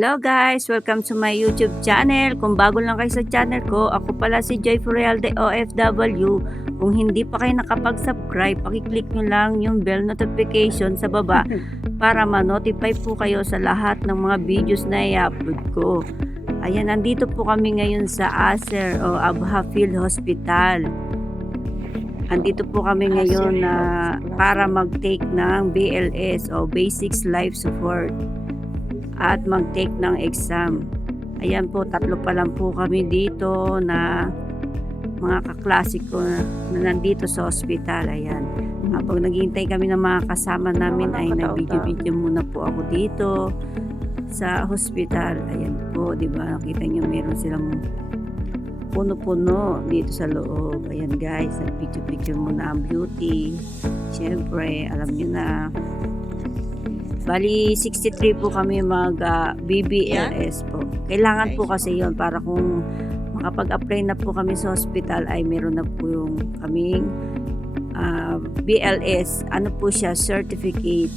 Hello guys! Welcome to my YouTube channel. Kung bago lang kayo sa channel ko, ako pala si Joy Furialde OFW. Kung hindi pa kayo nakapag-subscribe, pakiclick nyo lang yung bell notification sa baba para ma-notify po kayo sa lahat ng mga videos na i-upload ko. Ayan, nandito po kami ngayon sa Acer o Abha Field Hospital. Andito po kami ngayon na para mag-take ng BLS o Basics Life Support at mag-take ng exam. Ayan po, tatlo pa lang po kami dito na mga kaklase ko na nandito sa hospital. Ayan. Habang naghihintay kami ng mga kasama namin ay nag-video-video muna po ako dito sa hospital. Ayan po, di ba? Nakita nyo meron silang puno-puno dito sa loob. Ayan guys, nag-picture-picture muna ang beauty. Siyempre, alam nyo na, bali 63 po kami mag BBLS po. Kailangan po kasi yon para kung makapag-apply na po kami sa hospital ay meron na po yung kaming BLS. Ano po siya? Certificate.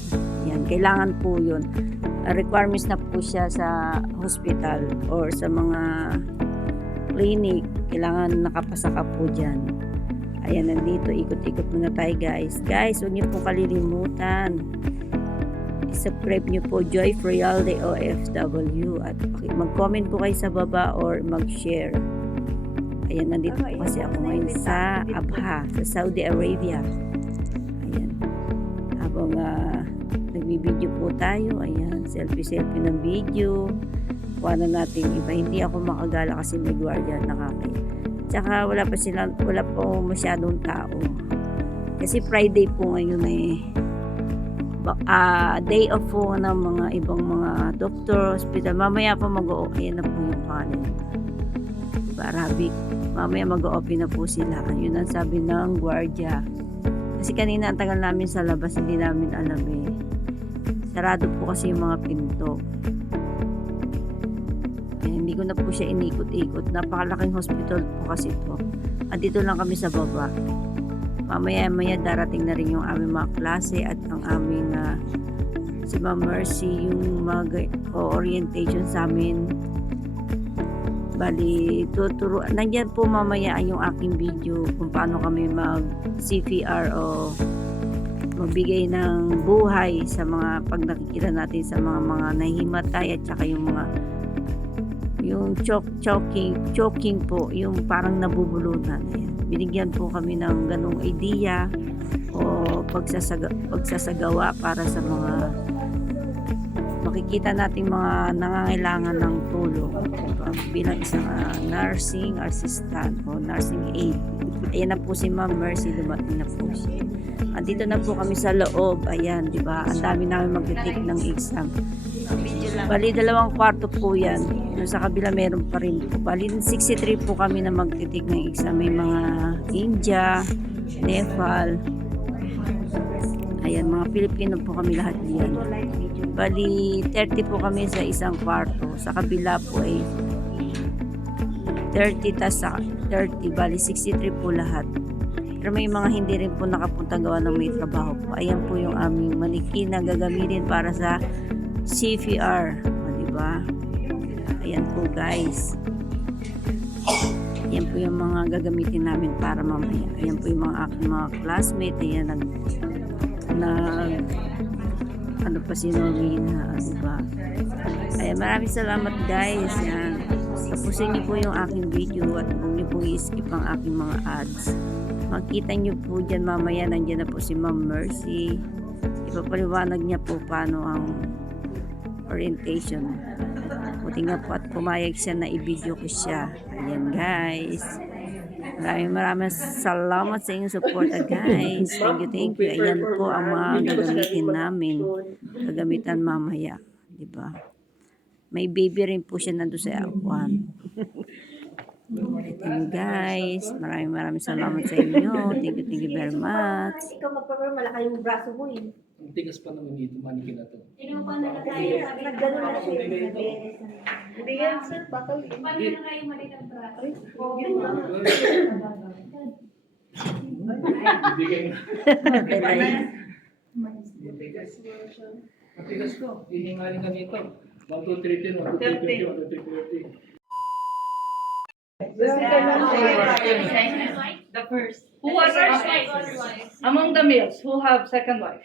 Yan, kailangan po yun. Requirements na po siya sa hospital or sa mga clinic. Kailangan nakapasa ka po dyan. Ayan, nandito. Ikot-ikot muna tayo guys. Guys, huwag niyo po kalilimutan. Subscribe nyo po Joy Furialde OFW at mag-comment po kayo sa baba or mag-share. Ayan, nandito po kasi ako ngayon sa Abha, sa Saudi Arabia. Ayan. Habang nagbibideo po tayo, ayan, selfie ng video. Kuha na natin iba. Hindi ako makagala kasi may gwardiya nakakaya. Tsaka wala po masyadong tao. Kasi Friday po ngayon day off po ng mga ibang mga doctor, hospital. Mamaya pa mag-o-okay na po yung kanin. Diba, Arabic. Mamaya mag-o-open na po sila. Yun ang sabi ng gwardiya. Kasi kanina ang tagal namin sa labas, hindi namin alam eh. Sarado po kasi yung mga pinto. Ay, hindi ko na po siya inikot-ikot. Napakalaking hospital po kasi ito. Andito lang kami sa baba. Mamaya darating na rin yung aming mga klase at ang aming si Ma'am Mercy yung mag-orientation sa amin. Bali, nandyan po mamaya yung aking video kung paano kami mag-CPR o magbigay ng buhay sa mga pag nakikita natin sa mga nahihimatay at saka yung choking po, yung parang nabubulunan. Ayan. Binigyan po kami ng ganung idea o pagsasagawa para sa mga makikita natin mga nangangailangan ng tulong bilang isang nursing assistant o nursing aid. Ayan na po si Ma'am Mercy, dumating na po siya. Andito na po kami sa loob. Ayan, di ba? Ang dami namin mag-take ng exam. Bali, 2 kwarto po yan. Yung sa kabila meron pa rin po. Bali, 63 po kami na magtitik ng exam. May mga India, Nepal. Ayan, mga Pilipino po kami lahat diyan. Bali, 30 po kami sa isang kwarto. Sa kabila po ay 30 tas sa 30. Bali, 63 po lahat. Pero may mga hindi rin po nakapunta gawa ng may trabaho po. Ayan po yung aming manikin na gagamitin para sa CPR, diba? Ayan po guys. Ayan po yung mga gagamitin namin para mamaya. Ayan po yung mga aking mga classmates. Ayan ano pa si Norina, diba? Ayan, maraming salamat guys. Ayan. Tapusin niyo po yung aking video at huwag niyo po i-skip ang aking mga ads. Makita niyo po dyan mamaya, nandiyan na po si Ma'am Mercy. Ipapaliwanag niya po paano ang orientation. Buti nga po at pumayag siya na i-video ko siya. Ayan guys. Maraming salamat sa inyong support guys. Thank you. Ayan po ang mga gagamitin namin. Gagamitan mamaya. Diba? May baby rin po siya nandun sa akuan. Thank you guys. Maraming salamat sa inyo. Thank you very much. Ikaw magpapalala, malaki yung braso mo eh. Ang tigas pa naman dito, manikin na to. Hindi mo pa nalagay. Nagganon na siya. Hindi yan sir, bakal eh. Paano na kayo mali ng braso? Bibigyan na. Matigas ko. Hihingalin ka nito. 1, 2, 3, 10, 1, 2, 3, 20, 1, 2, 3, 30. The first. Who was first? Among the males, who have second wife?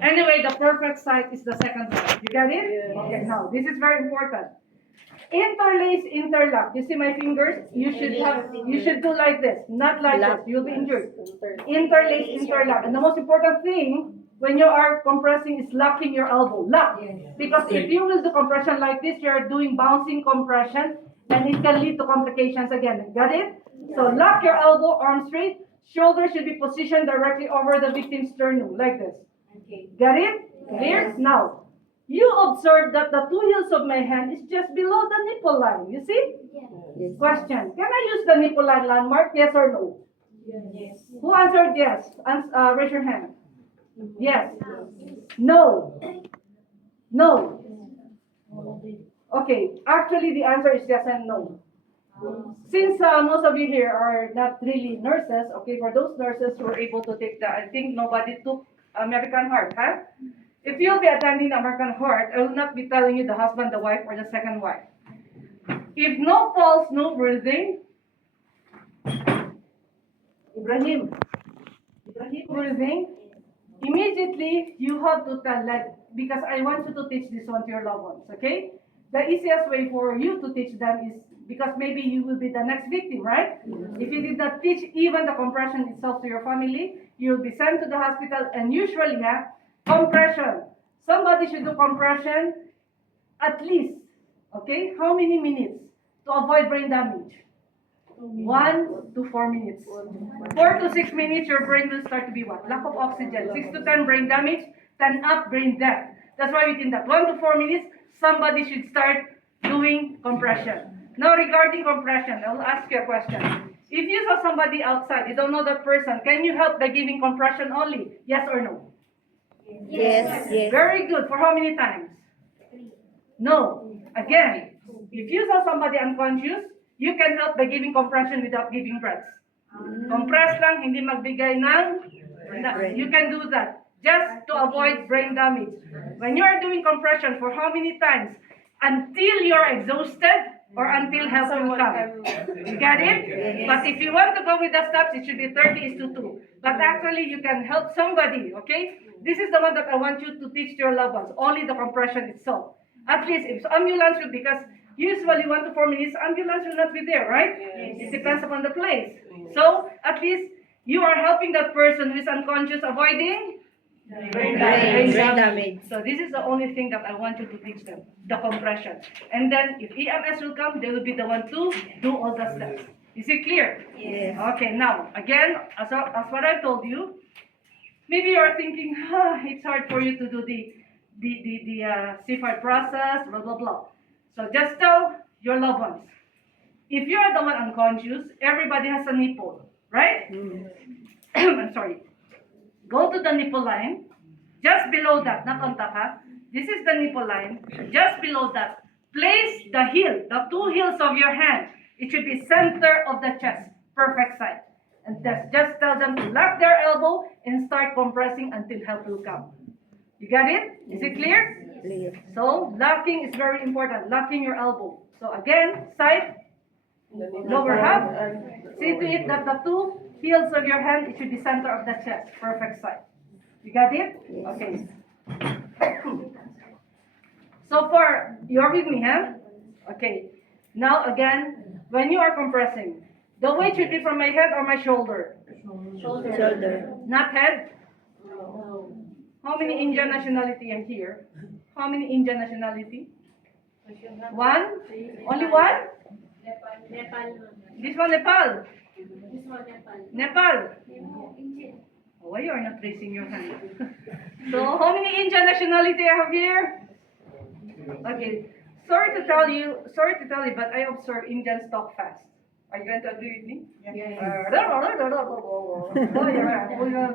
Anyway, the perfect site is the second wife. You get it? Okay, now, this is very important. Interlace, interlock. You see my fingers? You should do like this, not like this. You'll be injured. Interlace, interlock. And the most important thing when you are compressing is locking your elbow. Lock. Because if you will do compression like this, you're doing bouncing compression and it can lead to complications again. Got it? So lock your elbow, arm straight. Shoulder should be positioned directly over the victim's sternum, like this. Got it? Clear? Now, you observe that the two heels of my hand is just below the nipple line. You see? Yes. Question. Can I use the nipple line landmark? Yes or no? Yes. Who answered yes? Raise your hand. Yes. No. No. Okay. Actually, the answer is yes and no. Since most of you here are not really nurses, okay, for those nurses who are able to take the, I think nobody took American Heart, huh? If you'll be attending the American Heart, I will not be telling you the husband, the wife, or the second wife. If no pulse, no breathing, Ibrahim, breathing, immediately you have to tell, like, because I want you to teach this one to your loved ones, okay? The easiest way for you to teach them is, because maybe you will be the next victim, right? If you did not teach even the compression itself to your family, you will be sent to the hospital, and usually, compression. Somebody should do compression at least, okay? How many minutes to avoid brain damage? 1 to 4 minutes. 4 to 6 minutes, your brain will start to be what? Lack of oxygen. 6 to 10, brain damage. 10 up, brain death. That's why within that 1 to 4 minutes, somebody should start doing compression. Now, regarding compression, I will ask you a question. If you saw somebody outside, you don't know that person, can you help by giving compression only? Yes or no? Yes. Yes. Very good. For how many times? No. Again, if you saw somebody unconscious, you can help by giving compression without giving breaths. Compress lang, hindi magbigay ng... You can do that just to avoid brain damage. When you are doing compression, for how many times? Until you're exhausted or until help will come. You get it? But if you want to go with the steps, it should be 30:2. But actually, you can help somebody, okay? This is the one that I want you to teach to your loved ones, only the compression itself. At least, if ambulance will, because usually 1 to 4 minutes, ambulance will not be there, right? It depends upon the place. So, at least, you are helping that person who is unconscious, avoiding brain damage. So this is the only thing that I want you to teach them, the compression. And then if EMS will come, they will be the one to do all the steps. Is it clear? Yes. Okay, now, again, as what I told you, maybe you are thinking, it's hard for you to do the CFAR process, blah, blah, blah. So just tell your loved ones, if you are the one unconscious, everybody has a nipple, right? I'm sorry. Go to the nipple line, just below that, not on top, This is the nipple line, just below that. Place the heel, the two heels of your hand. It should be center of the chest, perfect side. And just tell them to lock their elbow and start compressing until help will come. You got it? Is it clear? Clear. So, locking is very important, locking your elbow. So again, side, lower half. See to it that the two heels of your hand, it should be center of the chest, perfect side. You got it? Okay. So far, you're with me, huh? Okay. Now again, when you are compressing, the weight should be from my head or my shoulder? Shoulder. Not head? How many Indian nationality are here? How many Indian nationality? One? Only one? Nepal. This one Nepal. This one Nepal. Nepal. Indian. Oh, why you are not raising your hand? So, how many Indian nationality I have here? Okay. Sorry to tell you, but I observe Indians talk fast. Are you going to agree with me? Yes.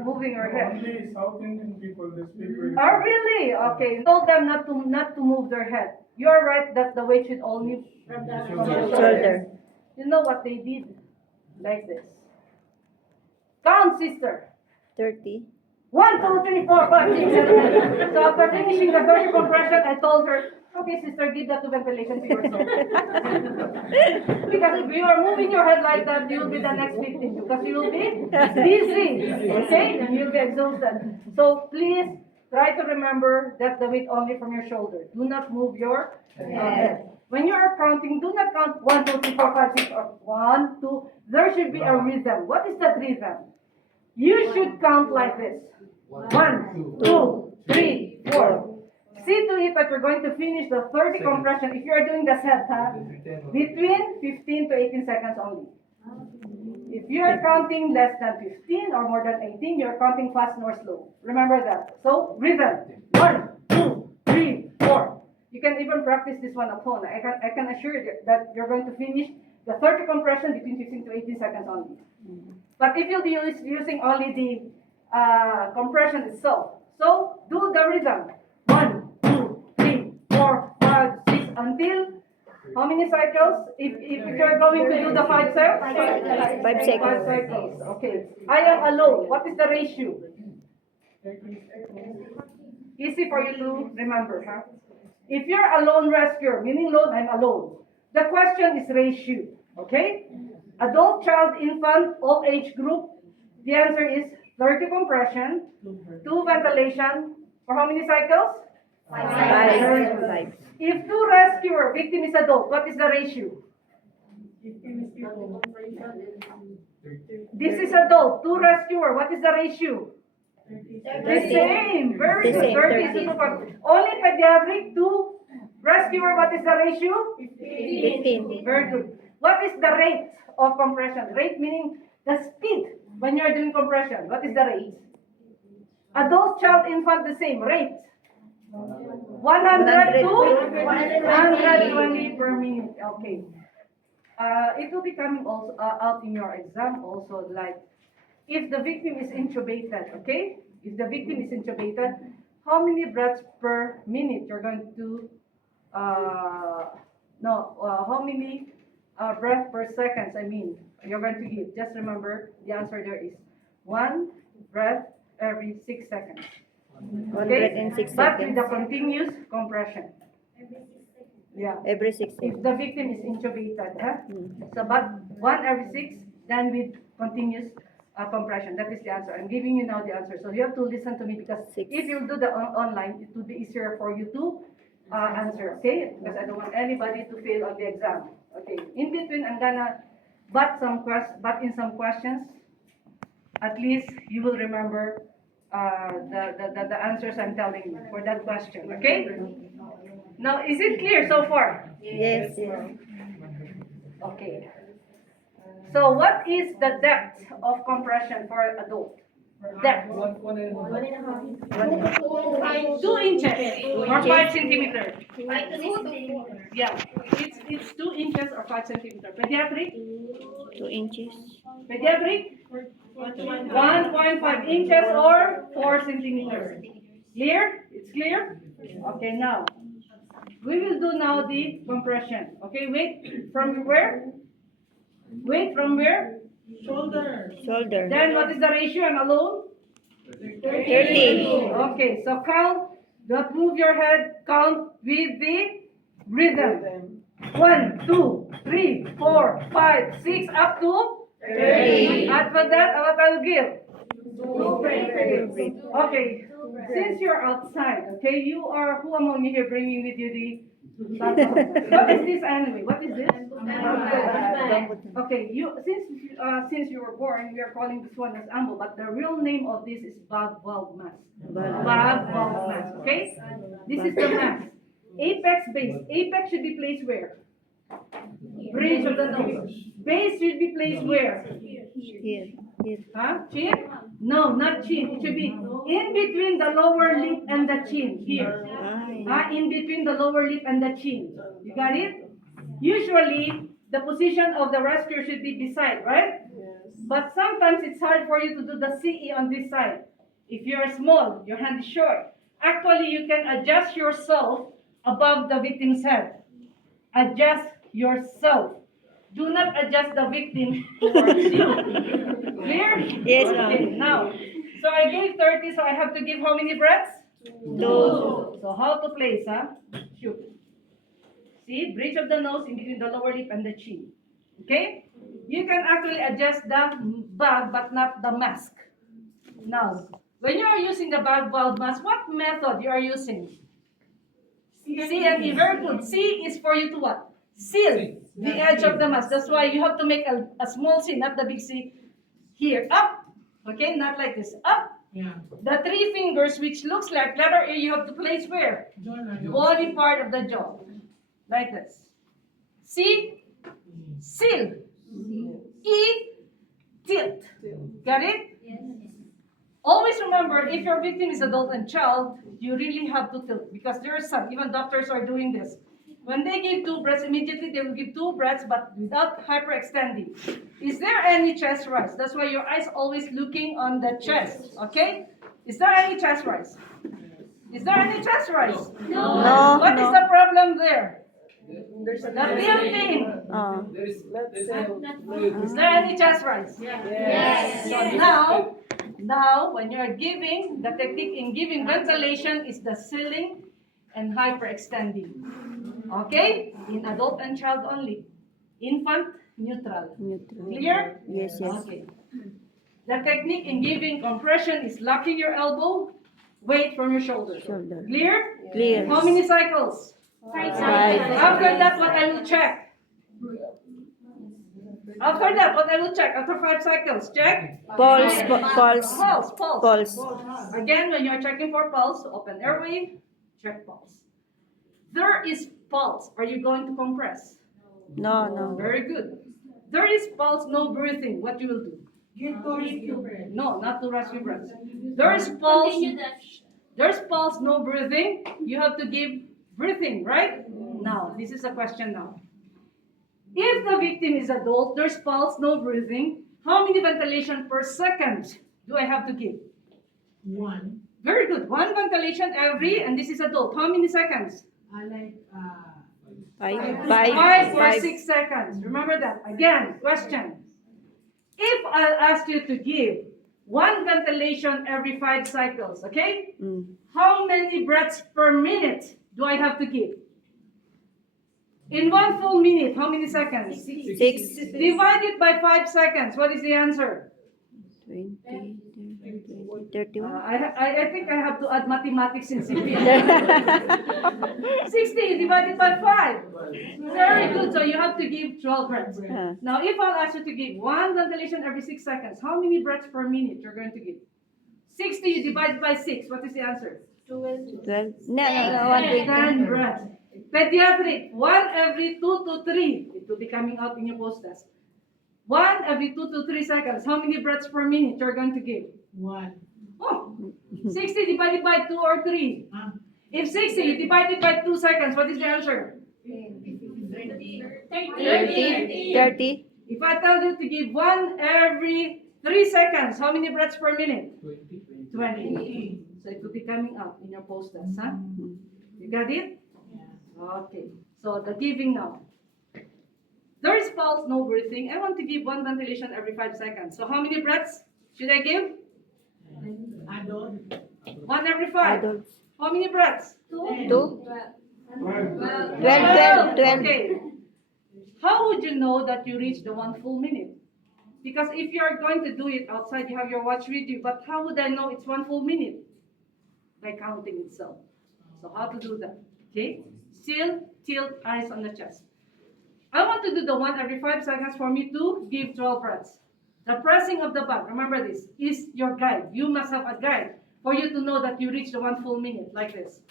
Moving your head. Only South Indian people, they speak very Oh, really? Okay. Told them not to move their head. You're right that the weight should only From the Shoulder. You know what they did? Like this. Count, sister. 30. 1, 2, 3, 4, 5, 6, 7, 8. So after finishing the 30 compression, I told her, okay, sister, give that to ventilation to yourself. Because if you are moving your head like that, you'll be the next victim. Because you will be dizzy, okay? And you'll be exhausted. So please try to remember that the weight only from your shoulder. Do not move your head. When you are counting, do not count 1, 2, 3, 4, 5, 6, or 1, 2. There should be a rhythm. What is that rhythm? You should count like this. 1, 2, 3, 4. See to it that you're going to finish the 30 compression. If you are doing the set, between 15 to 18 seconds only. If you are counting less than 15 or more than 18, you're counting fast or slow. Remember that. So, rhythm. 1, 2, 3, 4. You can even practice this one at home. I can assure you that you're going to finish the 30 compression between 15 to 18 seconds only. But if you'll be using only the compression itself, so do the rhythm. 1, 2, 3, 4, 5, 6 until how many cycles? If you're going to do the 5 sets? 5 seconds. 5 cycles. Okay. I am alone. What is the ratio? Easy for you to remember, huh? If you're a lone rescuer, meaning lone, I'm alone. The question is ratio. Okay? Adult, child, infant, all age group. The answer is 30 compression, 2 ventilation, for how many cycles? 5. If 2 rescuer, victim is adult, what is the ratio? This is adult, 2 rescuer, what is the ratio? The same, very The good. same, 30 is 30. the number. Only pediatric, 2 rescuer, what is the ratio? 15. Very good. What is the rate of compression? Rate meaning the speed when you are doing compression. What is the rate? Adult, child, infant, the same rate. 100 to 120 per minute. Okay. It will be coming also out in your exam also, like if the victim is intubated, okay? If the victim is intubated, how many breaths per minute you're going to, how many breath per seconds, I mean, you're going to give. Just remember, the answer there is 1 breath every 6 seconds. 106 But with seconds. the continuous compression. Yeah. Every 6 If seconds. the victim is intubated, so but 1 every 6, then with continuous compression. That is the answer. I'm giving you now the answer. So you have to listen to me because 6. if you do the online, it will be easier for you to answer, okay? Because I don't want anybody to fail on the exam. Okay. In between, I'm gonna but in some questions. At least you will remember the answers I'm telling you for that question. Okay? Now, is it clear so far? Yes. Okay. So what is the depth of compression for adult? Depth. 2 inches or 5 centimeters. Yeah. It's 2 inches or 5 centimeters. Pediatric? 2 inches. Pediatric? 1.5 inches or 4 centimeters. Clear? It's clear? Okay, now. We will do now the compression. Okay, weight from where? Weight from where? Shoulder. Then what is the ratio? I'm alone? 30. Okay, so count. Don't move your head. Count with the rhythm. 1, 2, 3, 4, 5, 6, up to 30. After that, what I will give? Okay, since you're outside, okay, you are, who among you here bringing with you the backpack? What is this anyway? What is this? Okay, since you were born, we are calling this one as ambo, but the real name of this is bag valve mask. Bag valve mask, okay? This is the mask. Apex base. Apex should be placed where? Bridge of the nose. Base should be placed where? Here. Huh? Chin? No, not chin. It should be in between the lower lip and the chin. Here. In between the lower lip and the chin. You got it? Usually, the position of the rescuer should be beside, right? But sometimes it's hard for you to do the CE on this side. If you're small, your hand is short. Actually, you can adjust yourself above the victim's head. Adjust yourself. Do not adjust the victim towards you. Clear? Yes, ma'am. Okay, now, So I gave 30, so I have to give how many breaths? 2. So how to place, huh? Shoot. See, bridge of the nose in between the lower lip and the chin. Okay? You can actually adjust the bag, but not the mask. Now, when you are using the bag valve mask, what method you are using? C and E, very good. C is for you to what? Seal the edge of the mask. That's why you have to make a small C, not the big C. Here, up. Okay, not like this. Up. Yeah. The 3 fingers, which looks like letter A, you have to place where? Body part of the jaw. Like this. C, seal. E, tilt. Got it? Always remember, if your victim is adult and child, you really have to tilt. Because there are some, even doctors are doing this. When they give 2 breaths, immediately they will give 2 breaths, but without hyperextending. Is there any chest rise? That's why your eyes always looking on the chest. Okay? Is there any chest rise? Is there any chest rise? No, What is no. the problem there? The tilting. Oh. Is there any chest rise? Yes. So now, when you are giving, the technique in giving ventilation is the sealing and hyperextending. Okay? In adult and child only. Infant, neutral. Neutral. Clear? Yes, yes. Okay. The technique in giving compression is locking your elbow, weight from your shoulder. Shoulder. Clear? Clear. How many cycles? 5. After that, what I will check? After that, what I will check? After 5 cycles, check? Pulse, pulse, Pulse. pulse. Again, when you are checking for pulse, open airway, check pulse. There is pulse. Are you going to compress? No, no. Very good. There is pulse, no breathing. What you will do? No, not to rescue breaths. There is pulse. There's pulse, no breathing. You have to give breathing, right? Now, this is a question now. If the victim is adult, there's pulse, no breathing. How many ventilation per second do I have to give? 1. Very good. 1 ventilation every, and this is adult. How many seconds? I like 5, 5 or 5. 6 seconds. Remember that. Again, question. If I'll ask you to give 1 ventilation every 5 cycles, okay? How many breaths per minute do I have to give? In 1 full minute, how many seconds? 6, Divided by 5 seconds. What is the answer? 20, 31. I think I have to add mathematics in CP. 60 divided by 5. Very good. So you have to give 12 breaths. Now, if I'll ask you to give 1 ventilation every 6 seconds, how many breaths per minute you're going to give? 60 you divide by 6. What is the answer? 12. No, 1 10 breaths. Pediatric, 1 every 2 to 3. It will be coming out in your post test. 1 every 2 to 3 seconds. How many breaths per minute you're going to give? 1. Oh, 60 divided by 2 or 3. If 60, you divide it by 2 seconds, what is the answer? 30. If I tell you to give 1 every 3 seconds, how many breaths per minute? 20. So it will be coming out in your post test, huh? You got it? Okay. So the giving now. There is pulse, no breathing. I want to give 1 ventilation every 5 seconds. So how many breaths should I give? Adult. 1 every 5. Adults. How many breaths? 2. 12. 12. Okay. How would you know that you reached the 1 full minute? Because if you are going to do it outside, you have your watch with you. But how would I know it's 1 full minute? By counting itself. So how to do that? Okay. Seal, tilt, eyes on the chest. I want to do the 1 every 5 seconds for me to give 12 breaths. The pressing of the bag, remember this, is your guide. You must have a guide for you to know that you reached the 1 full minute, like this.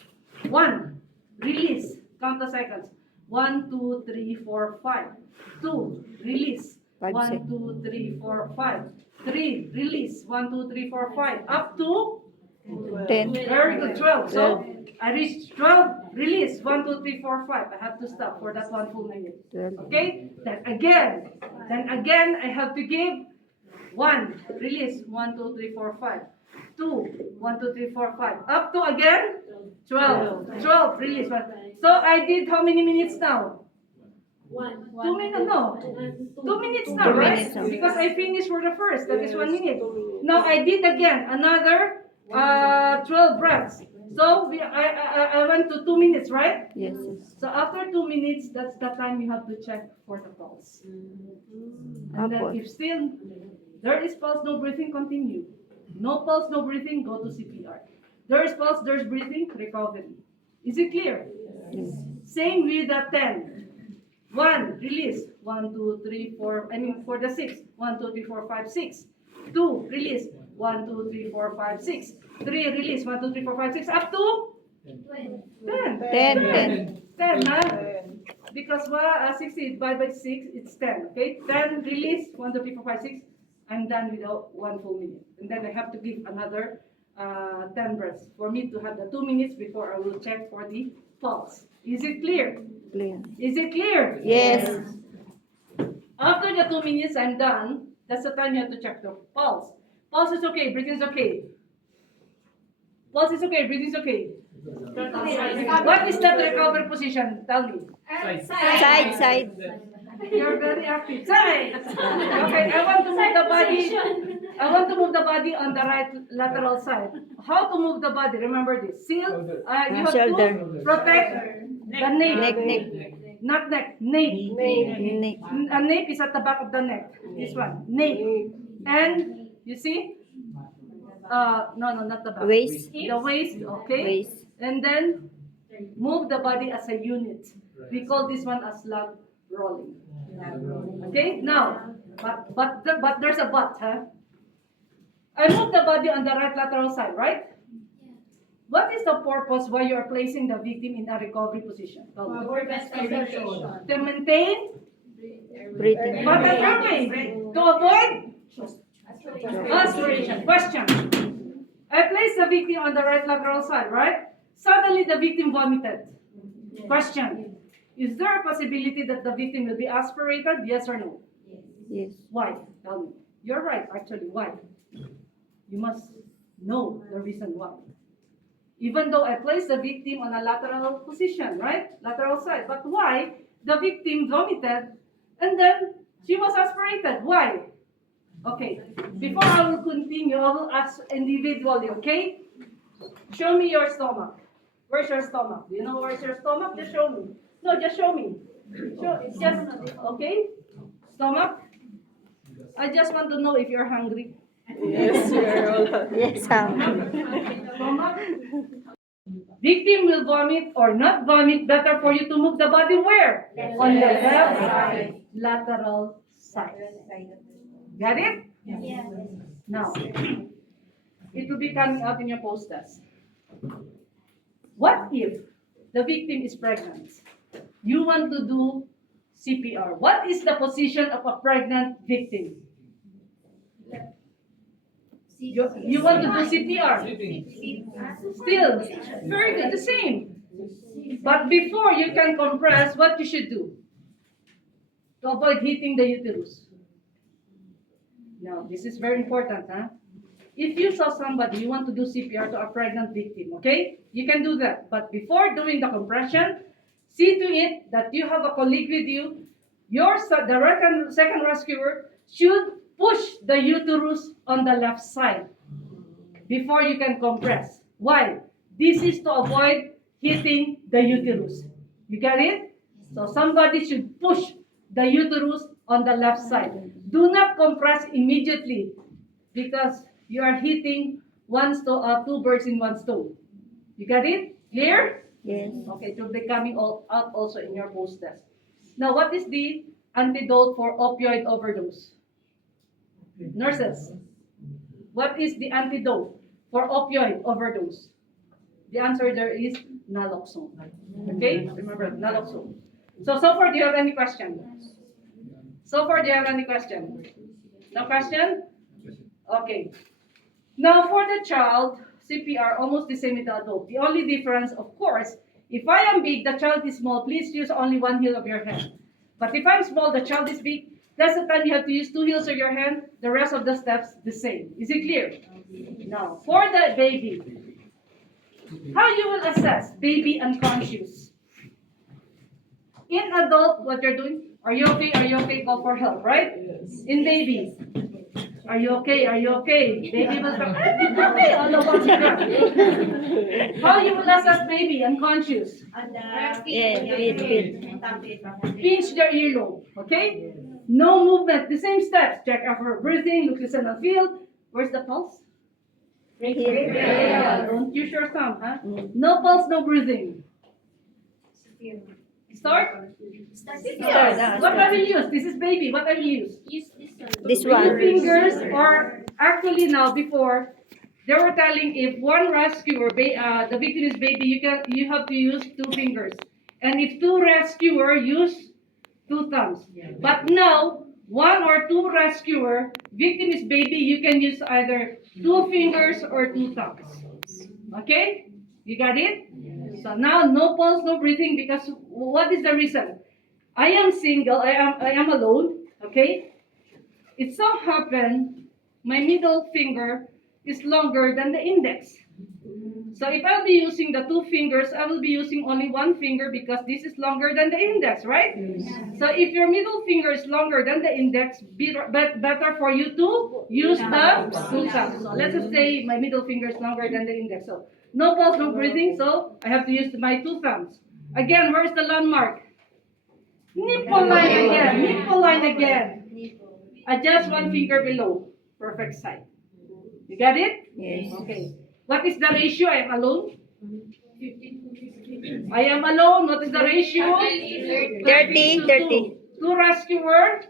1, release, count the seconds. 1, 2, 3, 4, 5. 2, release. 5 1, seconds. 2, 3, 4, 5. 3, release. 1, 2, 3, 4, 5. Up to 10. very good, 12. So I reached 12, release. 1, 2, 3, 4, 5. I have to stop for that 1 full minute. 12. Okay? Then again, I have to give 1, release. 1, 2, 3, 4, 5. 2, 1, 2, 3, 4, 5. Up to again 12. 12, release. 1. So I did how many minutes now? 2 minutes, no. 2 minutes now, 2 right? minutes now. Because I finished for the first, that is 1 minute. Now I did again another 12 breaths. So I went to 2 minutes, right? Yes. So after 2 minutes, that's the time you have to check for the pulse. And then Apo. if still there is pulse, no breathing, continue. No pulse, no breathing, go to CPR. There is pulse, there's breathing, recovery. Is it clear? Yes. Same with the 10. 1, release. 1, 2, 3, 4. I mean, for the 6. 1, 2, 3, 4, 5, 6. 2, release. 1, 2, 3, 4, 5, 6. 3, release. 1, 2, 3, 4, 5, 6. Up to 10. 10. 10, huh? Because 60 divided by 6, it's 10. Okay? 10, release. 1, 2, 3, 4, 5, 6. I'm done without 1 full minute. And then I have to give another 10 breaths for me to have the 2 minutes before I will check for the pulse. Is it clear? Clear. Is it clear? Yes. After the 2 minutes, I'm done. That's the time you have to check the pulse. Pulse is okay, breathing is okay. Pulse is okay, breathing is okay. What is that recovery position? Tell me. Side. You're very active. Side. Okay, I want to move the body. I want to move the body on the right lateral side. How to move the body? Remember this. Seal. You have Shoulder. to protect the nape. Neck. Not neck. Nape. Neck. A nape is at the back of the neck. This one. Nape. And you see? No, not the back. Waist. The waist. Okay. Waist. And then move the body as a unit. We call this one as log rolling. Okay. Now, but there's a but, huh? I move the body on the right lateral side, right? What is the purpose why you are placing the victim in a recovery position? To maintain, Breathing. but another way, to avoid aspiration. Question. I place the victim on the right lateral side, right? Suddenly the victim vomited. Question. Is there a possibility that the victim will be aspirated? Yes or no? Yes. Why? Tell me. You're right, actually. Why? You must know the reason why. Even though I place the victim on a lateral position, right? Lateral side. But why? The victim vomited and then she was aspirated. Why? Okay. Before I will continue, I will ask individually, okay? Show me your stomach. Where's your stomach? Do you know where's your stomach? Just show me. No, just show me. Okay? Stomach? I just want to know if you're hungry. Yes, Stomach? Victim will vomit or not vomit. Better for you to move the body where? On the left side. Lateral side. Got it? Now, it will be coming out in your post test. What if the victim is pregnant? You want to do CPR. What is the position of a pregnant victim? You want to do CPR. Still, very good, the same. But before you can compress, what you should do? To avoid hitting the uterus. Now, this is very important, huh? If you saw somebody, you want to do CPR to a pregnant victim, okay? You can do that. But before doing the compression, see to it that you have a colleague with you. The second rescuer should push the uterus on the left side before you can compress. Why? This is to avoid hitting the uterus. You get it? So somebody should push the uterus on the left side. Do not compress immediately because you are hitting two birds in one stone. You get it? Clear? Yes. Okay, it will be coming out also in your post test. Now, what is the antidote for opioid overdose? Nurses, what is the antidote for opioid overdose? The answer there is naloxone. Okay, remember naloxone. So far, do you have any question? So far, do you have any question? No question? Okay. Now, for the child, CPR, almost the same with the adult. The only difference, of course, if I am big, the child is small, please use only one heel of your hand. But if I'm small, the child is big, that's the time you have to use two heels of your hand, the rest of the steps the same. Is it clear? Now, for the baby, how you will assess baby unconscious? In adult, what you're doing, are you okay? Are you okay? Call for help, right? In baby, Are you okay? Are you okay? Baby was like, okay, all of us are. How you will assess baby unconscious? Pinch their earlobe, okay? No movement, the same steps. Check out her breathing, look, listen, and feel. Where's the pulse? Yeah, don't use your thumb, huh? No pulse, no breathing. Start? What I will use? This is baby. What I will use? This Two one. fingers, or actually now before, they were telling if one rescuer, the victim is baby, you have to use 2 fingers. And if 2 rescuer, use 2 thumbs. But now, 1 or 2 rescuer, victim is baby, you can use either 2 fingers or 2 thumbs. Okay? You got it? So now, no pulse, no breathing, because what is the reason? I am single, I am alone, okay? It so happened, my middle finger is longer than the index. So if I'll be using the 2 fingers, I will be using only 1 finger because this is longer than the index, right? So if your middle finger is longer than the index, better for you to use the 2 thumbs. So let's just say my middle finger is longer than the index. So no pulse, no breathing, so I have to use my 2 thumbs. Again, where's the landmark? Nipple line again, nipple line again. Adjust 1 finger below. Perfect side. You got it? Yes. Okay. What is the ratio? I am alone. I am alone. What is the ratio? 30, 30. 2 rescuer.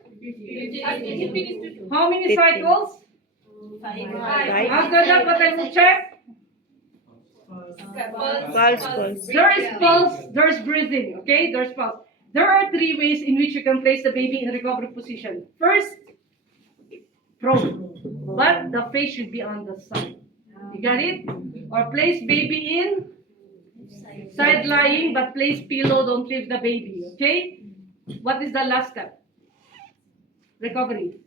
How many 50. cycles? 5. After that, what I will check? Pulse. There is pulse, there is breathing, okay? There's pulse. There are 3 ways in which you can place the baby in recovery position. First, prone, but the face should be on the side. You got it? Or place baby in side lying, but place pillow, don't leave the baby, okay? What is the last step? Recovery.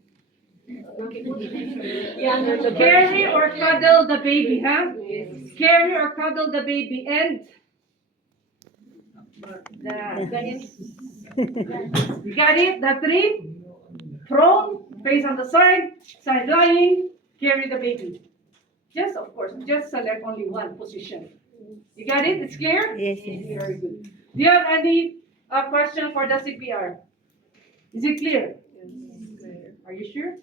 Carry or cuddle the baby, huh? Carry or cuddle the baby, and you got it? The 3? Prone, face on the side, side lying, carry the baby. Just, of course, just select only one position. You got it? It's clear? Yes. Very good. Do you have any question for the CPR? Is it clear? Are you sure?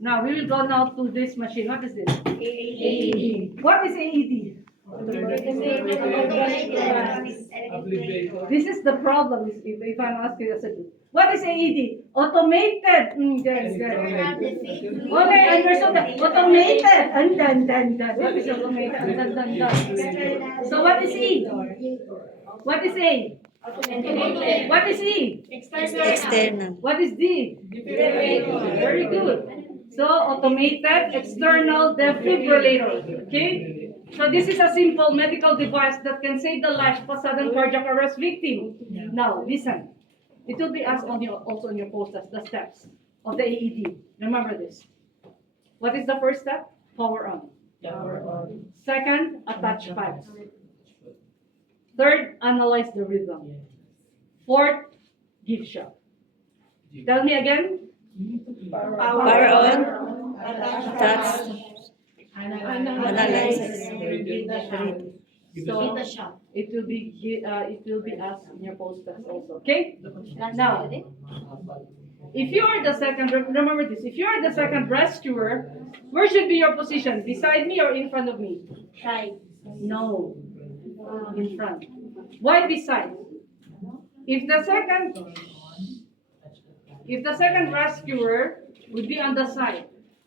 Now, we will go now to this machine. What is this? AED. What is AED? This is the problem if I'm asking you. What is AED? Automated. Yes. Okay, understood that. Automated. And then. What is automated? And then. So what is E? What is A? What is E? External. What is D? Very good. So automated external defibrillator. Okay? So this is a simple medical device that can save the life of a sudden cardiac arrest victim. Now, listen. It will be asked also on your posters, the steps of the AED. Remember this. What is the first step? Power on. Second, attach pipes. Third, analyze the rhythm. Fourth, give shock. Tell me again. Power on. Touch. Analysis. So it will be asked in your posters also. Okay. Now, if you are the second, remember this. If you are the second rescuer, where should be your position? Beside me or in front of me? No. In front. Why beside? If the second rescuer would be on the side,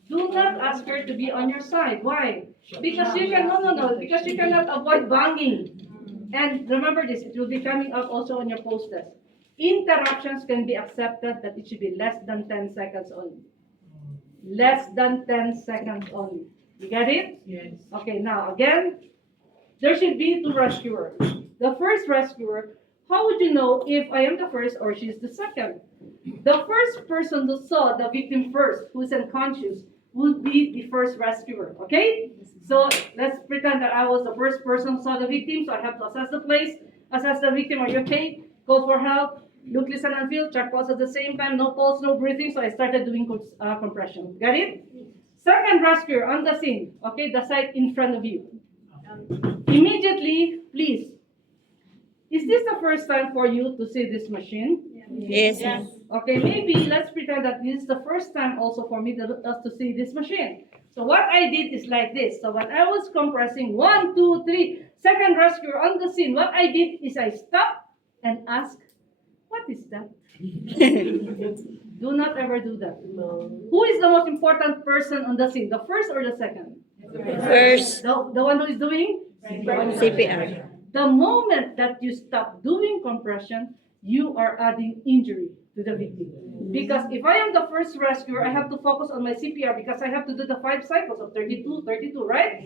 do not ask her to be on your side. Why? Because you can because you cannot avoid banging. And remember this, it will be coming up also on your posters. Interruptions can be accepted, but it should be less than 10 seconds only. Less than 10 seconds only. You get it? Yes. Okay, now again, there should be 2 rescuers. The first rescuer, how would you know if I am the first or she's the second? The first person who saw the victim first, who is unconscious, would be the first rescuer, okay? So let's pretend that I was the first person who saw the victim, so I have to assess the place, assess the victim, are you okay? Call for help, Look, listen, and feel. Check pulse at the same time. No pulse, no breathing. So I started doing compression. Got it? Second rescuer on the scene. Okay, the side in front of you. Immediately, please. Is this the first time for you to see this machine? Yes. Okay, maybe let's pretend that this is the first time also for me to see this machine. So what I did is like this. So when I was compressing 1, 2, 3, second rescuer on the scene, what I did is I stopped and asked, what is that? Do not ever do that. Who is the most important person on the scene? The first or the second? First, The one who is doing? CPR. The moment that you stop doing compression, you are adding injury to the victim. Because if I am the first rescuer, I have to focus on my CPR because I have to do the 5 cycles of 32, right?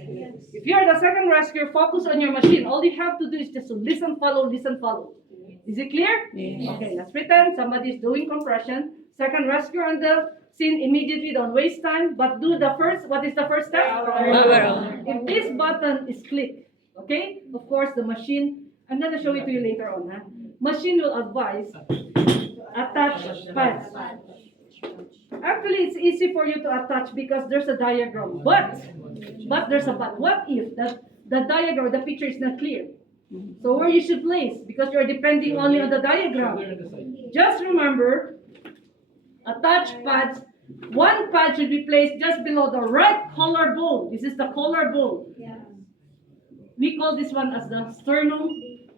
If you are the second rescuer, focus on your machine. All you have to do is just to listen, follow. Is it clear? Yes. Okay, let's pretend somebody is doing compression. Second rescuer on the scene immediately, don't waste time, but do the first, what is the first step? Power on. If this button is clicked, okay, of course the machine, I'm going to show it to you later on, huh? Machine will advise attach pads. Actually, it's easy for you to attach because there's a diagram, but there's a but. What if the diagram, the picture is not clear? So where you should place, because you're depending only on the diagram. Just remember, attach pads. One pad should be placed just below the right collarbone. This is the collarbone. We call this one as the sternum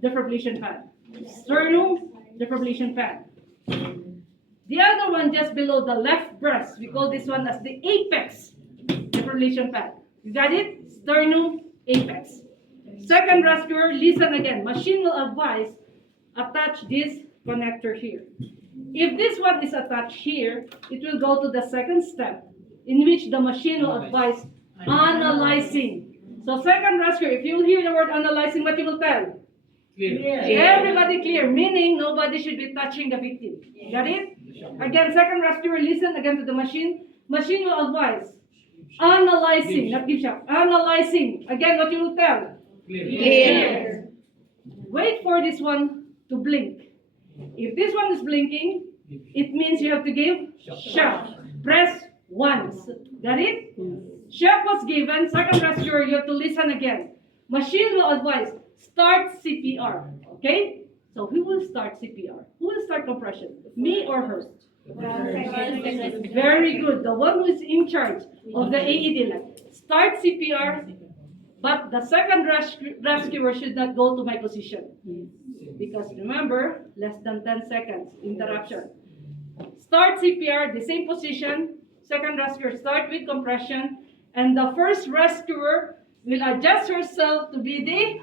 defibrillation pad. Sternum defibrillation pad. The other one just below the left breast, we call this one as the apex defibrillation pad. You got it? Sternum apex. Second rescuer, listen again. Machine will advise, attach this connector here. If this one is attached here, it will go to the second step, in which the machine will advise analyzing. So second rescuer, if you will hear the word analyzing, what you will tell? Everybody clear, meaning nobody should be touching the victim. Got it? Again, second rescuer, listen again to the machine. Machine will advise. Analyzing, not give shock. Analyzing. Again, what you will tell? Clear. Wait for this one to blink. If this one is blinking, it means you have to give shock. Press once. Got it? Shock was given. Second rescuer, you have to listen again. Machine will advise. Start CPR. Okay? So who will start CPR? Who will start compression? Me or her? Very good. The one who is in charge of the AED line. Start CPR, but the second rescuer should not go to my position. Because remember, less than 10 seconds interruption. Start CPR, the same position. Second rescuer start with compression. And the first rescuer will adjust herself to be the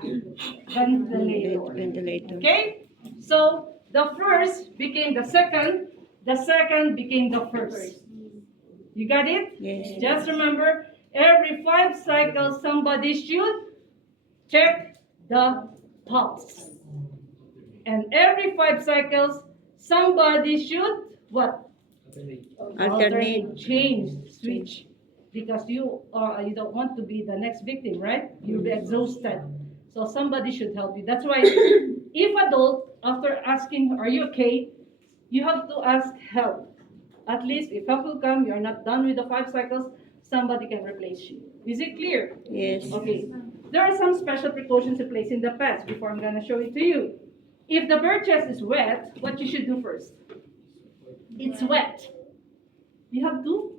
ventilator. Okay? So the first became the second became the first. You got it? Yes. Just remember, every 5 cycles, somebody should check the pulse. And every 5 cycles, somebody should what? Alternate. Change, switch. Because you don't want to be the next victim, right? You'll be exhausted. So somebody should help you. That's why if adult, after asking, are you okay? You have to ask help. At least if help will come, you're not done with the 5 cycles, somebody can replace you. Is it clear? Yes. Okay. There are some special precautions in place in the pads before I'm gonna show it to you. If the bird chest is wet, what you should do first? It's wet. You have to?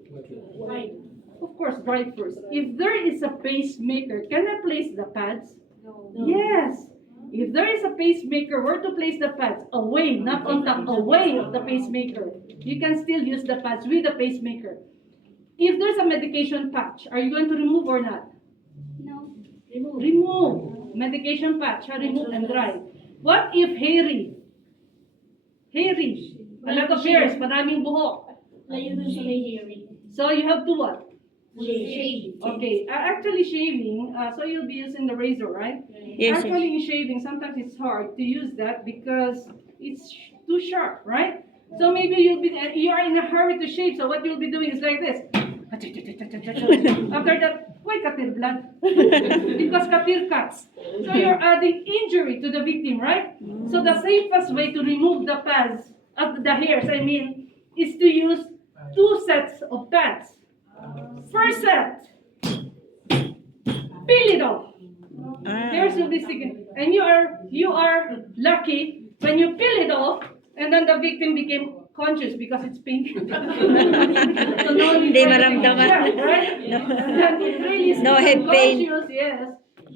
Of course, dry it first. If there is a pacemaker, can I place the pads? No. Yes. If there is a pacemaker, where to place the pads? Away, not on top, away of the pacemaker. You can still use the pads with the pacemaker. If there's a medication patch, are you going to remove or not? No. Remove. Medication patch, remove and dry. What if hairy? Hairy. A lot of hairs, maraming buhok. So you have to what? Okay, actually shaving, so you'll be using the razor, right? Yes. Actually in shaving, sometimes it's hard to use that because it's too sharp, right? So maybe you are in a hurry to shave, so what you'll be doing is like this. After that, why katir blood? Because katir cuts. So you're adding injury to the victim, right? So the safest way to remove the pads, the hairs, I mean, is to use 2 sets of pads. First set, peel it off. Hairs will be sticking. And you are lucky when you peel it off, and then the victim became conscious because it's painful. So no need Hindi for maramdaman. yeah, right? And then it really is No head pain. conscious, yes.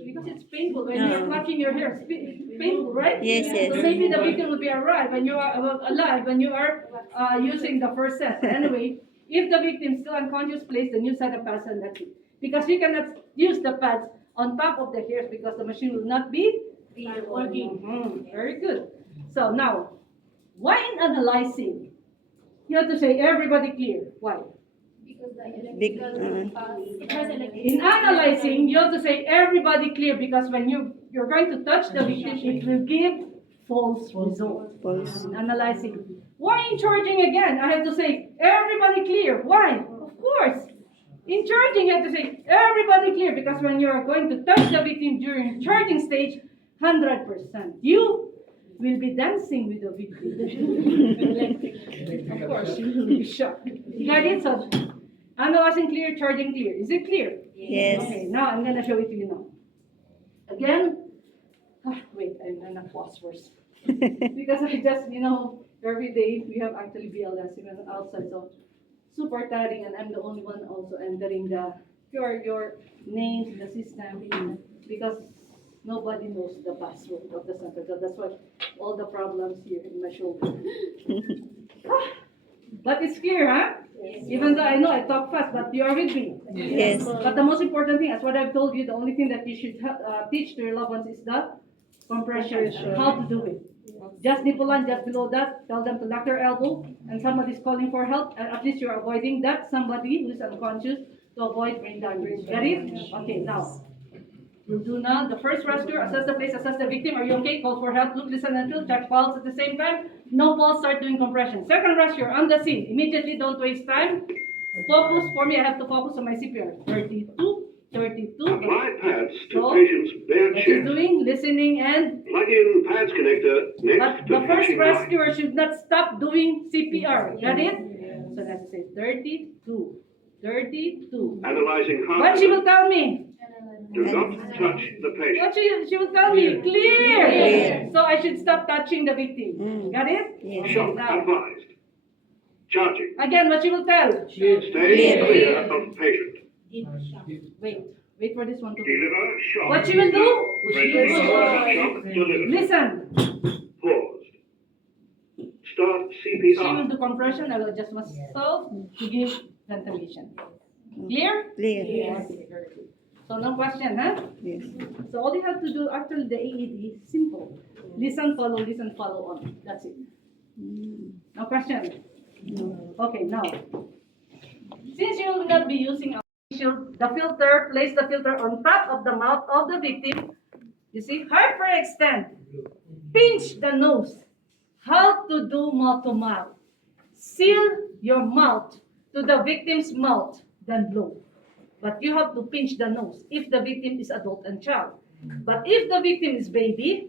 Because it's painful when you're clutching your hair. It's painful, right? Yes, yes. So maybe the victim will be alive when you are using the first set. Anyway, if the victim is still unconscious, place the new set of pads and that's it. Because you cannot use the pads on top of the hairs because the machine will not be working. Very good. So now, why in analyzing? You have to say everybody clear. Why? Big, In analyzing, you have to say everybody clear because when you're going to touch the victim, it will give false result. false. In analyzing. Why in charging again? I have to say everybody clear. Why? Of course. In charging, you have to say everybody clear because when you are going to touch the victim during charging stage, 100%. You will be dancing with the victim. Of course, you will be shocked. You got it? So, analyzing clear, charging clear. Is it clear? Yes. Okay, now I'm gonna show it to you now. Again, wait, I'm gonna pause first. Because I just, every day we have actually BLS even outside, so super tiring, and I'm the only one also entering your names in the system because nobody knows the password of the center. So that's why all the problems here in my shoulder. But it's clear, huh? Yes. Even though I know I talk fast, but you are with me. Yes. But the most important thing, as what I've told you, the only thing that you should teach to your loved ones is the compression, how to do it. Just nipple line, just below that, tell them to lock their elbow, and somebody's calling for help, and at least you're avoiding that somebody who's unconscious to avoid brain damage. Get it? Okay, now. We'll do now the first rescue, assess the place, assess the victim. Are you okay? Call for help, look, listen, and feel. Check pulse at the same time. No pulse, start doing compression. Second rescue, on the scene. Immediately, don't waste time. Focus. For me, I have to focus on my CPR. 32, 32. Apply pads to So, patient's bare what he's chest. doing, listening, and Plug in pads connector but next the to first patient line. rescuer should not stop doing CPR. Got it? So let's say 32, 32. Analyzing What heart she will rhythm. tell me? Do not touch the patient. What she will tell me? Clear. Clear. So I should stop touching the victim. Got it? Yes. Okay, Shock now. advised. Charging. Again, what she will tell? Stay Clear. clear of patient. Wait for this one to. Deliver shock. What she will do? Shock delivered. Listen. Paused. Start She will CPR. do compression. I will adjust myself to give ventilation. Clear? Clear. Yes. So no question, huh? Yes. So all you have to do, actually the AED is simple. Listen, follow on. That's it. No question? Okay, now. Since you will not be using the filter, place the filter on top of the mouth of the victim. You see, hyperextend. Pinch the nose. How to do mouth to mouth. Seal your mouth to the victim's mouth, then blow. But you have to pinch the nose if the victim is adult and child. But if the victim is baby,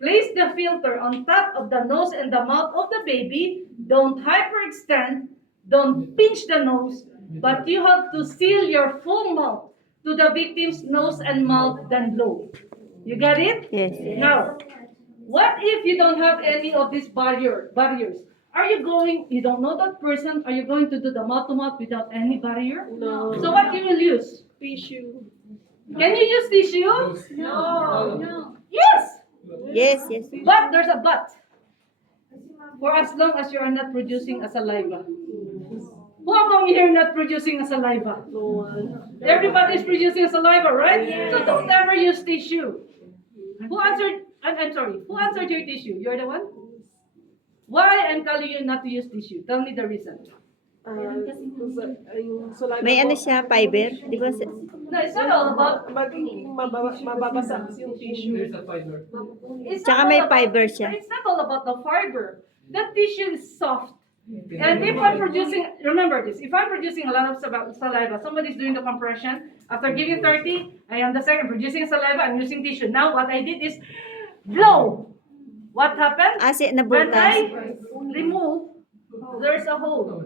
place the filter on top of the nose and the mouth of the baby. Don't hyperextend, don't pinch the nose, but you have to seal your full mouth to the victim's nose and mouth, then blow. You got it? Yes. Now, what if you don't have any of these barriers? You don't know that person, are you going to do the mouth-to-mouth without any barrier? No. So what you will use? Tissue. Can you use tissue? No. Yes! Yes, yes. But there's a but. For as long as you are not producing a saliva. Who among you here not producing a saliva? Everybody is producing a saliva, right? So don't ever use tissue. Who answered? I'm sorry. Who answered your tissue? You're the one? Why I'm telling you not to use tissue? Tell me the reason. May ano siya, fiber? Di ba? No, it's not all about. Mababasa yung tissue. There's a fiber. It's Tsaka not may all about- fiber siya. It's not all about the fiber. The tissue is soft. And if I'm producing, remember this, if I'm producing a lot of saliva, somebody's doing the compression, after giving 30, I am the second producing saliva, I'm using tissue. Now what I did is blow. What happened? Asi na When I butas. remove, there's a hole.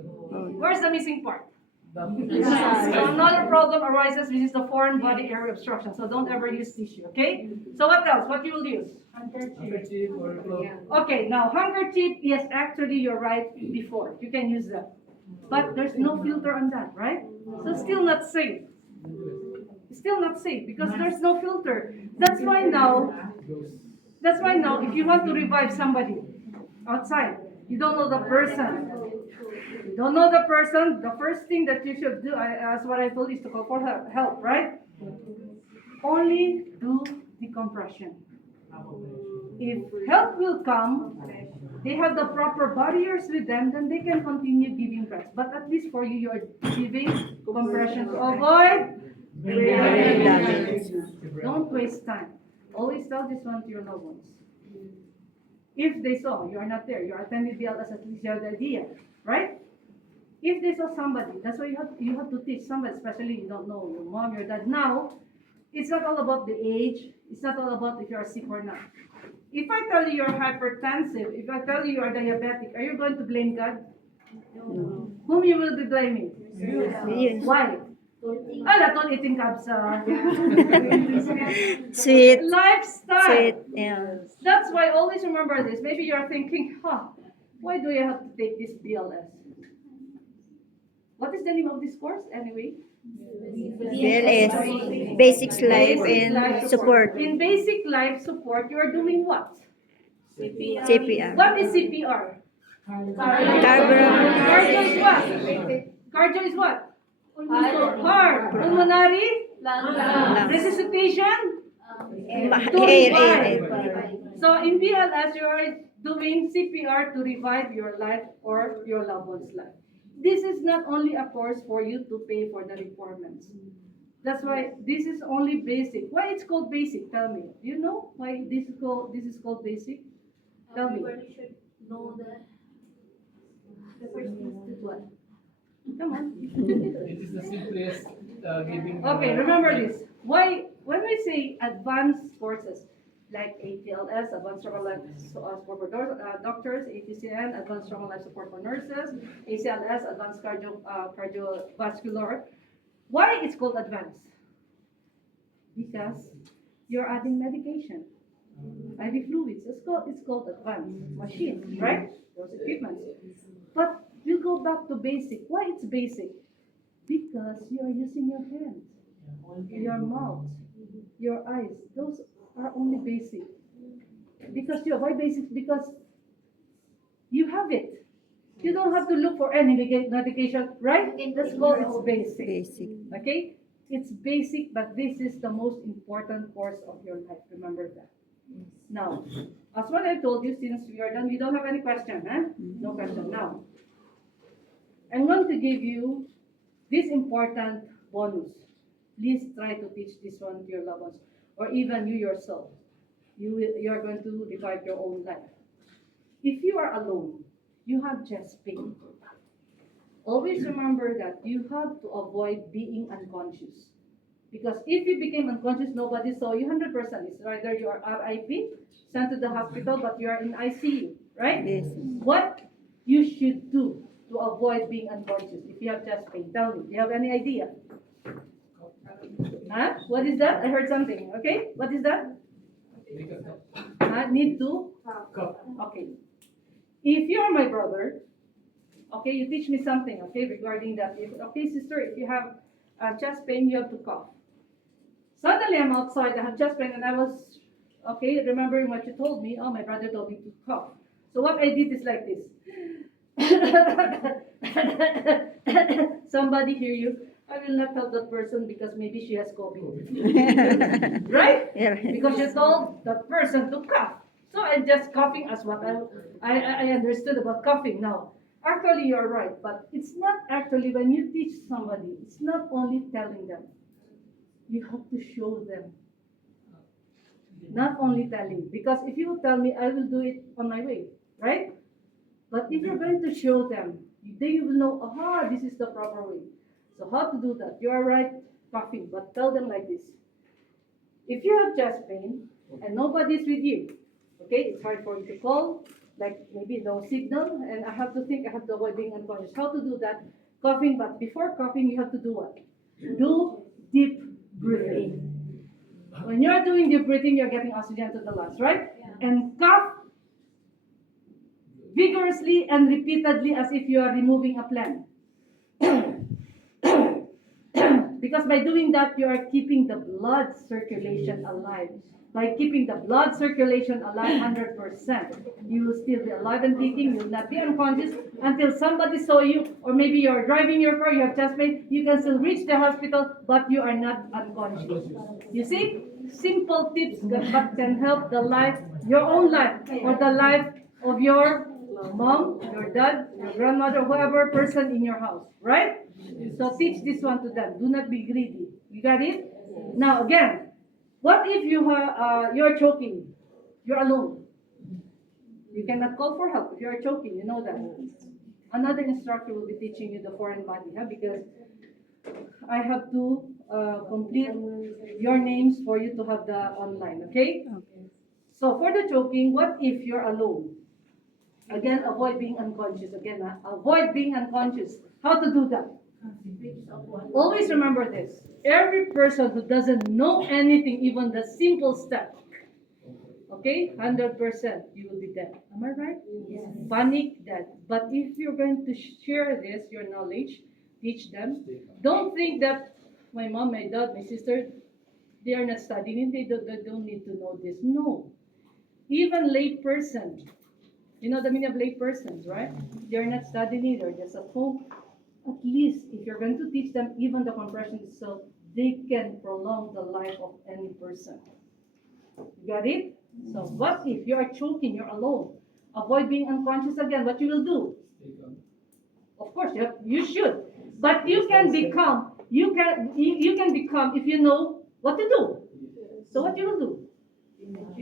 Where's the missing part? So another problem arises, which is the foreign body area obstruction. So don't ever use tissue, okay? So what else? What you will use? Handkerchief or cloth. Okay, now handkerchief, yes, actually you're right before. You can use that. But there's no filter on that, right? So still not safe. Still not safe because there's no filter. That's why now, if you want to revive somebody outside, you don't know the person. You don't know the person, the first thing that you should do, as what I told you, is to call for help, right? Only do decompression. If help will come, they have the proper barriers with them, then they can continue giving breaths. But at least for you, you are giving compression to avoid brain damage. Don't waste time. Always tell this one to your loved ones. If they saw you are not there, you are attending BLS, at least you have the idea, right? If they saw somebody, that's why you have to teach somebody, especially you don't know your mom, your dad. Now, it's not all about the age. It's not all about if you are sick or not. If I tell you you're hypertensive, if I tell you you are diabetic, are you going to blame God? No. Whom you will be blaming? Yes. Why? Ala, tol eating kabsa. Sweet. Lifestyle. Sweet. Yeah. That's why always remember this. Maybe you're thinking, why do I have to take this BLS? What is the name of this course anyway? BLS. Basics life Basic and life support. In basic life support, you are doing what? CPR. What is CPR? Cardio. Cardio is what? Cardio is what? Heart. Pulmonary? Resuscitation? Air. So in BLS, you are doing CPR to revive your life or your loved one's life. This is not only a course for you to pay for the requirements. That's why this is only basic. Why it's called basic? Tell me. Do you know why this is called basic? Tell me. Everybody should know the first thing. What? Come on. It is the simplest giving. Okay, remember this. Why, when we say advanced courses, like ATLS, Advanced Trauma Life Support for Doctors, ATCN, Advanced Trauma Life Support for Nurses, ACLS, Advanced Cardiovascular. Why it's called advanced? Because you're adding medication, IV fluids. It's called advanced machines, right? Those equipments. But you go back to basic. Why it's basic? Because you are using your hands, your mouth, your eyes. Those are only basic. Why basic? Because you have it. You don't have to look for any medication, right? That's called it's basic. Basic. Okay? It's basic, but this is the most important course of your life. Remember that. Now, as what I told you, since we are done, you don't have any question, huh? No question. Now, I'm going to give you this important bonus. Please try to teach this one to your loved ones, or even you yourself. You are going to revive your own life. If you are alone, you have chest pain. Always remember that you have to avoid being unconscious. Because if you became unconscious, nobody saw you 100%. It's either you are RIP, sent to the hospital, but you are in ICU, right? Yes. What you should do to avoid being unconscious if you have chest pain? Tell me. Do you have any idea? Huh? What is that? I heard something. Okay? What is that? Need to? Okay. If you are my brother, okay, you teach me something, okay, regarding that. Okay, sister, if you have chest pain, you have to cough. Suddenly, I'm outside, I have chest pain, and I was, okay, remembering what you told me. Oh, my brother told me to cough. So what I did is like this. Somebody hear you. I will not help that person because maybe she has COVID. Right? Yeah. Because you told that person to cough. So I'm just coughing as what I understood about coughing. Now, actually you're right, but it's not actually when you teach somebody, it's not only telling them. You have to show them. Not only telling. Because if you tell me, I will do it on my way, right? But if you're going to show them, they will know, aha, this is the proper way. So how to do that? You are right, coughing, but tell them like this. If you have chest pain and nobody's with you, okay, it's hard for you to call, like maybe no signal, and I have to avoid being unconscious. How to do that? Coughing, but before coughing, you have to do what? Do deep breathing. When you're doing deep breathing, you're getting oxygen to the lungs, right? And cough vigorously and repeatedly as if you are removing a plant. Because by doing that, you are keeping the blood circulation alive. By keeping the blood circulation alive 100%, you will still be alive and breathing. You will not be unconscious until somebody saw you, or maybe you are driving your car, you have chest pain, you can still reach the hospital, but you are not unconscious. You see? Simple tips that can help the life, your own life, or the life of your mom, your dad, your grandmother, whoever person in your house, right? So teach this one to them. Do not be greedy. You got it? Now again, what if you're choking? You're alone. You cannot call for help if you are choking. You know that. Another instructor will be teaching you the foreign body, because I have to complete your names for you to have the online. Okay? So for the choking, what if you're alone? Again, avoid being unconscious. Avoid being unconscious. How to do that? Always remember this. Every person who doesn't know anything, even the simple step, okay, 100%, you will be dead. Am I right? Yes. Panic, dead. But if you're going to share this, your knowledge, teach them. Don't think that my mom, my dad, my sister, they are not studying it. They don't need to know this. No. Even lay person. You know the meaning of lay persons, right? They are not studying it. They're just at home. At least, if you're going to teach them even the compression itself, they can prolong the life of any person. You got it? So what if you are choking, you're alone? Avoid being unconscious again. What you will do? Of course, you should. But you can become, you can become if you know what to do. So what you will do?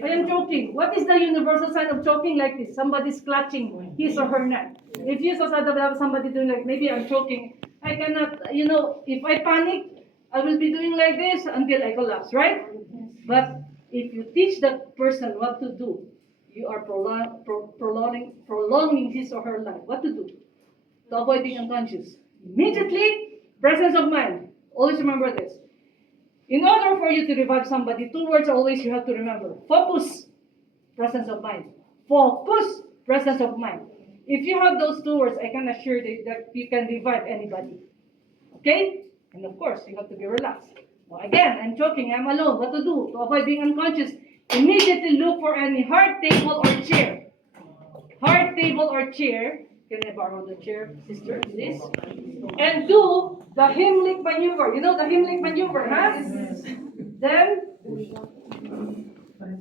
I am choking. What is the universal sign of choking like this? Somebody's clutching his or her neck. If you saw somebody doing like, maybe I'm choking, I cannot, if I panic, I will be doing like this until I collapse, right? But if you teach that person what to do, you are prolonging his or her life. What to do? To avoid being unconscious. Immediately, presence of mind. Always remember this. In order for you to revive somebody, 2 words always you have to remember. Focus, presence of mind. Focus, presence of mind. If you have those 2 words, I can assure you that you can revive anybody. Okay? And of course, you have to be relaxed. Now again, I'm choking, I'm alone. What to do? To avoid being unconscious, immediately look for any hard table or chair. Hard table or chair. Can I borrow the chair, sister? This. And do the Heimlich maneuver. You know the Heimlich maneuver, huh? Then,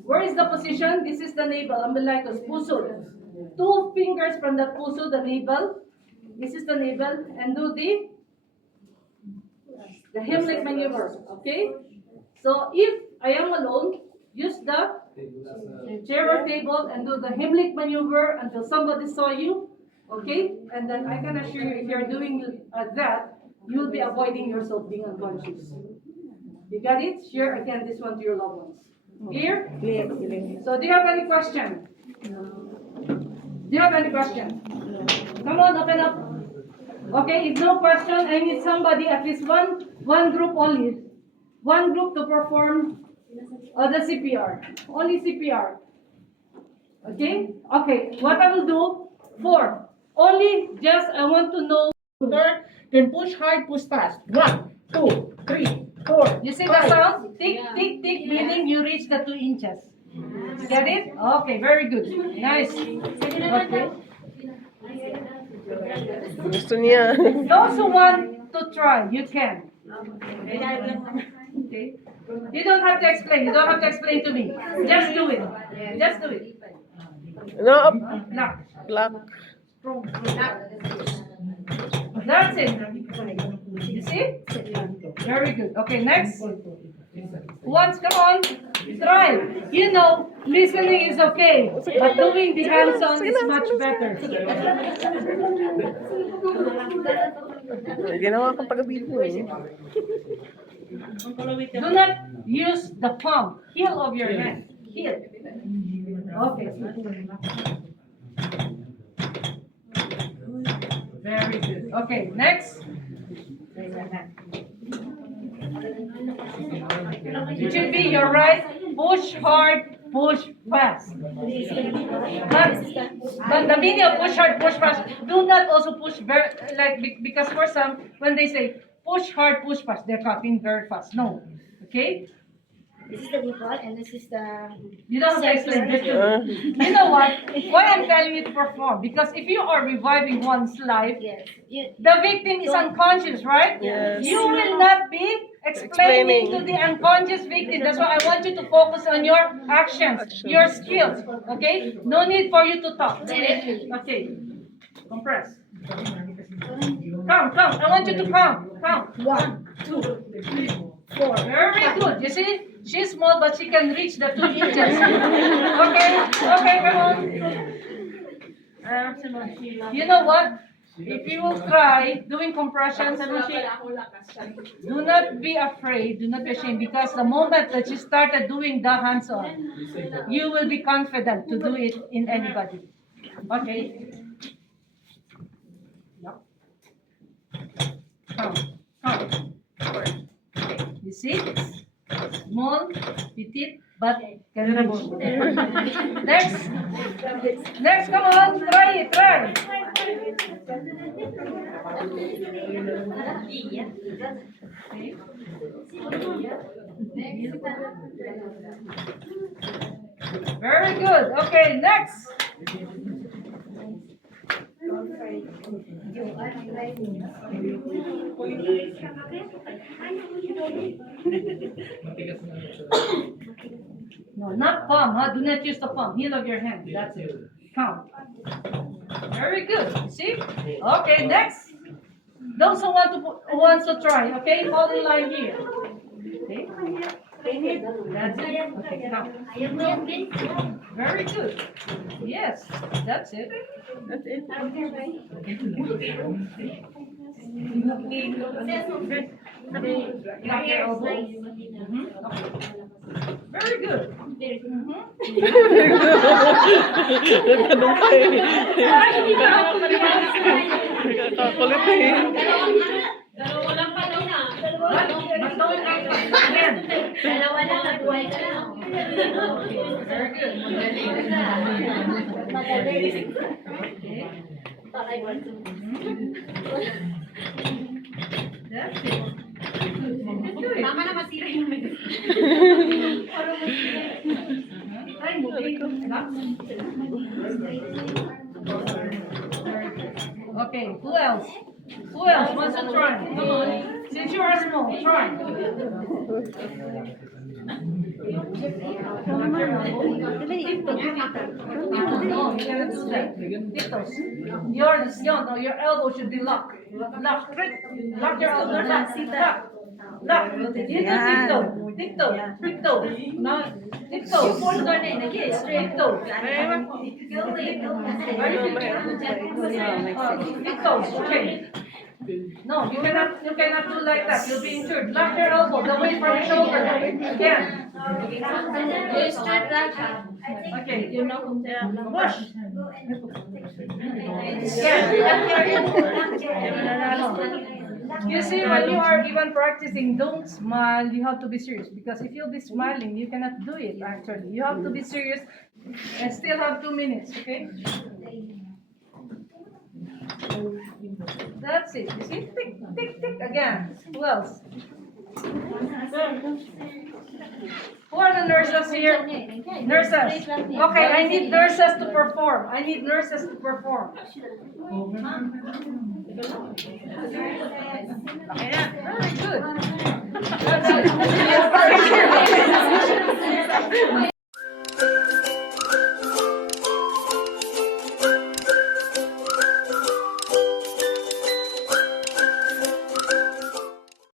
where is the position? This is the navel, umbilicus, puso. 2 fingers from the puso, the navel. This is the navel. And do the Heimlich maneuver. Okay? So, if I am alone, use the chair or table and do the Heimlich maneuver until somebody saw you. Okay? And then I can assure you, if you're doing that, you'll be avoiding yourself being unconscious. You got it? Share again this one to your loved ones. Clear? Clear. So do you have any question? Do you have any question? Come on, open up. Okay, if no question, I need somebody, at least one group only. One group to perform the CPR. Only CPR. Okay? Okay, what I will do, 4. Only just I want to know. Then push hard, push fast. 1, 2, 3, 4. You see the sound? Tick, tick, tick, meaning you reach the 2 inches. You get it? Okay, very good. Nice. Okay. Gusto niya. Those who want to try, you can. Okay. You don't have to explain. You don't have to explain to me. Just do it. Just do it. No, Now, black. that's it. You see? Very good. Okay, next. Once, come on. Try. You know, listening is okay, but doing the hands-on is much better. Ginawa ko taga-video eh. Do not use the palm, heel of your hand. Heel. Okay. Very good. Okay, next. It should be your right, push hard, push fast. But the meaning of push hard, push fast, do not also push very, because for some, when they say push hard, push fast, they're copying very fast. No. Okay? This is the default and this is the... You don't have to explain this. You know what? Why I'm telling you to perform? Because if you are reviving one's life, Yes. the victim is unconscious, right? Yes. You will not be explaining to the unconscious victim. That's why I want you to focus on your actions, your skills. Okay? No need for you to talk. Okay. Compress. Count. I want you to count. 1, 2, 3, 4. Very good. You see? She's small, but she can reach the 2 inches. Okay, come on. You know what? If you will try doing compressions, do not be afraid, do not be ashamed, because the moment that you started doing the hands-on, you will be confident to do it in anybody. Okay? Count. You see? Small, petite, but capable. Next, come on, try it. Very good. Okay, next. Matigas na siya. No, not palm, huh? Do not use the palm. Heel of your hand. That's it. Count. Very good. See? Okay, next. Those who wants to try, okay? Fall in line here. Okay. That's it. Okay, count. Very good. Yes, that's it. That's it. Lock your elbow. Okay. Very good. Nagtanong ka eh. Nagkakakulit eh. Dalawa lang, nabuhay ka lang. Very good. Magaling. That's it. Tama na masira yung Try moving. Okay, who else? Who else wants to try? Come on. Since you are small, try. No, you cannot do that. Tiptoes. Your elbow should be locked. Lock your elbow. Lock. You do tiptoe. No, tiptoe. Tiptoe. Tiptoes. Okay. No, you cannot do like that. You'll be injured. Lock your elbow away from your shoulder. Again. Okay, you know, push. You see, when you are even practicing, don't smile. You have to be serious, because if you'll be smiling, you cannot do it. Actually, you have to be serious and still have 2 minutes. Okay. That's it. You see, tick again. Who else? Who are the nurses here? Nurses. Okay, I need nurses to perform.